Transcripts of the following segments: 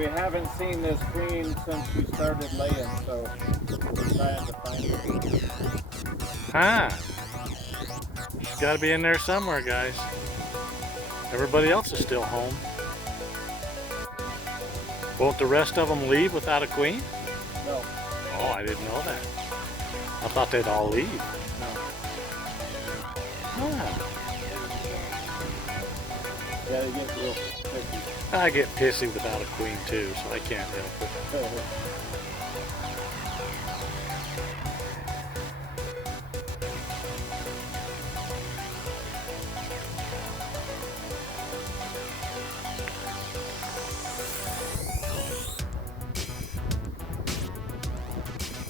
we haven't seen this queen since she started laying, so we're trying to find her. Huh. She's got to be in there somewhere, guys. Everybody else is still home. Won't the rest of them leave without a queen? No. Oh, I didn't know that. I thought they'd all leave. No. Huh. Yeah, they get real picky. I get pissy without a queen too, so I can't help it.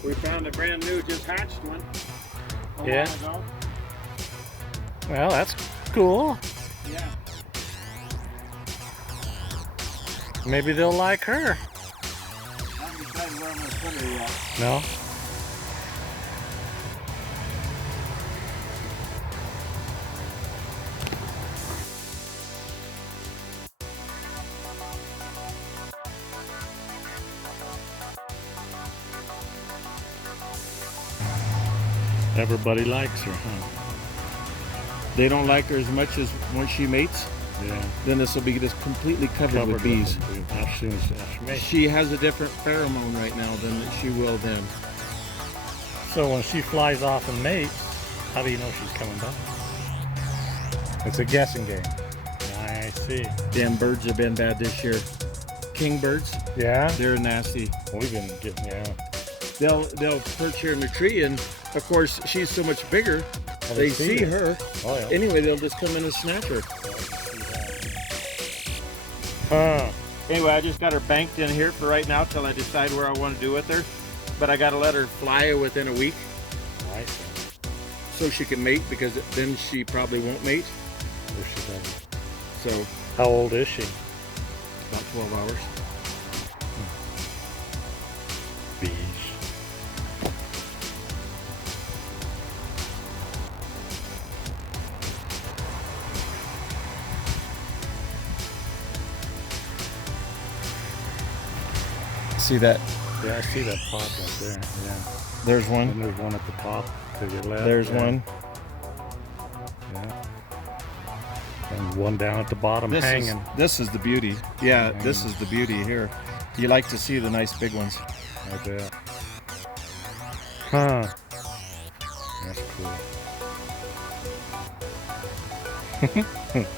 We found a brand new, just hatched one. Yeah. While ago. Well, that's cool. Yeah. Maybe they'll like her. I haven't decided where I'm going to put her yet. No? Everybody likes her, huh? They don't like her as much as when she mates. Yeah. Then this will be just completely covered with bees. As soon as she mates. She has a different pheromone right now than she will then. So when she flies off and mates, how do you know she's coming back? It's a guessing game. I see. Damn birds have been bad this year. Kingbirds, Yeah? they're nasty. We've been getting, yeah. They'll perch here in the tree, and of course she's so much bigger. Well, They see her. Oh, yeah. Anyway, they'll just come in and snatch her. Huh. Anyway, I just got her banked in here for right now till I decide where I want to do with her. But I got to let her fly within a week I see. so she can mate, because then she probably won't mate. Where she does. So How old is she? about 12 hours. Bees. See that? Yeah, I see that pod right there. Yeah. There's one. And there's one at the top to your left. There's yeah. one. Yeah. And one down at the bottom hanging. This is the beauty. Yeah, this is the beauty here. You like to see the nice big ones. I bet. Huh. That's cool.